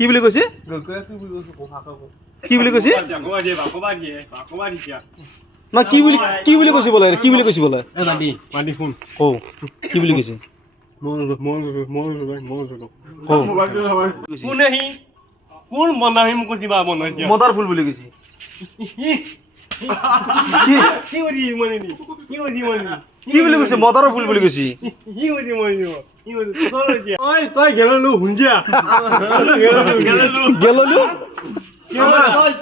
কি বুলি কৈছে কি বুলি কৈছে না কি বুলি কৈছে বোলে কি বুলি কৈছে বোলে ও কি বুলি কৈছে কোন বনাহি মোক দিবা বনাই দিয়া মদাৰ ফুল বুলি কৈছে কি কৰি মনে নি কি কৰি মনে কি বুলি কৈছে মদাৰৰ ফুল বুলি কৈছে কি কৰি মনে নি কি কৰি তই দিয়া ঐ তই গেললো হুঞ্জিয়া গেললো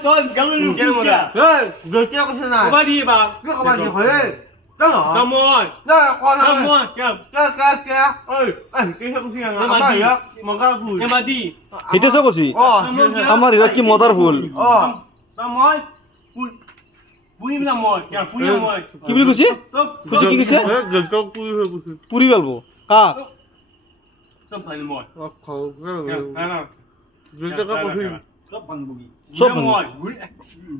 তই গেললো কেন মৰা এই গতিয়া কৈছে না কবা দি বা কি কবা দি হয় জানো কামন না কোৱা না কামন কেম কে ঐ কি কৈছে না আমাৰ ইয়া মগাৰ ফুল এমাদি সেইটোছে কৈছে অ আমাৰ ইৰা কি মদাৰ ফুল অ কামন পুৰি না মই কেম পুৰি মই কি বুলি কৈছে কৈছে কি কৈছে গতিয়া পুৰি হৈ গৈছে পুৰি পেলাব কাক চব ভাই মই খাও না গতিয়া কৈছে চব মই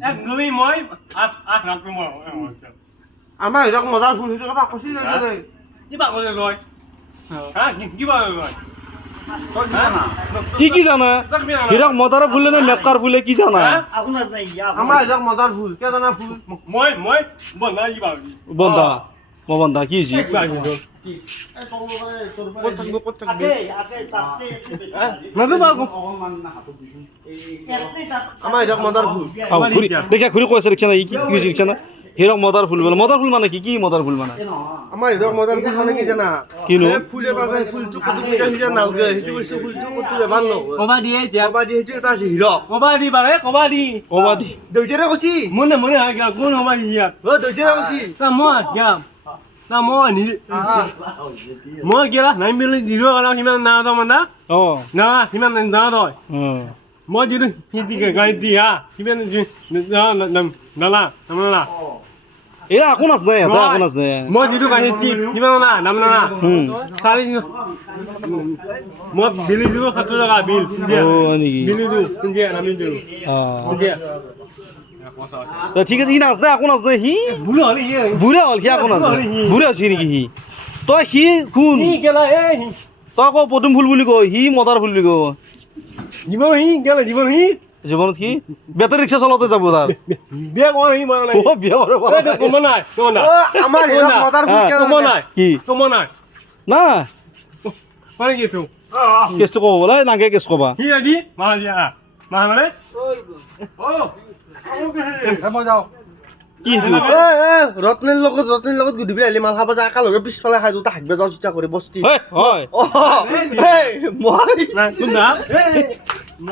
এক গমি মই আ ৰাখো মই আমাৰ ইয়া মগাৰ ফুল সেইটো কথা কৈছে যে কিবা কৰে লয় হা কিবা লয় কি জানা হিৰক মদাৰ ফুলে নে মেকাৰ ফুলে কি জানা আমাৰ ইয়া মগাৰ ফুল কে জানা ফুল মই বনাই দিবা বন্ধা বন্ধা কি হৈছে আমাৰ ইয়া মগাৰ ফুল দেখা ঘূৰি কৈ আছে দেখিছা না কি কৈছে দেখিছা না হিৰক মদাৰ ফুল বোলে মদাৰ ফুল মানে কি মদাৰ ফুল মানে আমাৰ ইয়া মগাৰ ফুল মানে কি জানা কিনো ফুল এটা আছে ফুলটো কত মিটা নালগে সেইটো কৈছে ফুলটো কত বেবাৰ ন কবা দিয়ে কবা দি সেইটো এটা আছে হিৰক কবা দি বাৰে কবা দি দেউতাৰে কৈছি মনে কোন কবা দি ইয়াত অ দেউতাৰে কৈছি মই যাম না মই গেলা নাই মিলি দিলো কাৰণ সিমান না তো মানে অ না সিমান না তই অ মই দিলো সিদিকে গাই দিয়া সিমান নালা নামলা এ আকো নাচ নাই এটা আকো নাচ নাই মই দিলো গাই দি সিমান না নামলা চাৰি মই বিলি দিলো 7 টকা বিল ও নেকি বিলি দিলো দিয়া নামি দিলো দিয়া ঠিক আছে সি নাচ নাই আকো নাচ নাই সি বুঢ়া হলি বুঢ়া হল সি আকো নাচ নাই বুঢ়া হৈছে নেকি সি তই সি শুন ই গেলা এই তই আকৌ পদুম ফুল বুলি কয় সি মদাৰ ফুল বুলি কয় জীবন হি গেলা জীবন হি জীৱনত সি বেটাৰী ৰিক্সা চলাওঁতে যাব তাৰ বিয়া কৰা হি মই অ বিয়া কৰিব কম নাই আমাৰ ইয়া মগাৰ ফুল কে কম নাই কি কম নাই না মানে কি তো কেছটো ক'ব বোলে নাগে কেছ ক'বা কি আদি মাহ দিয়া মাহ মানে মই যাওঁ কি ৰত্নীৰ লগত গুদিবি আহিলে মাল খাব যায় একেলগে পিছফালে খাই দুটা হাকিব যাওঁ চিন্তা কৰি বস্তি হয় মই নাই কোন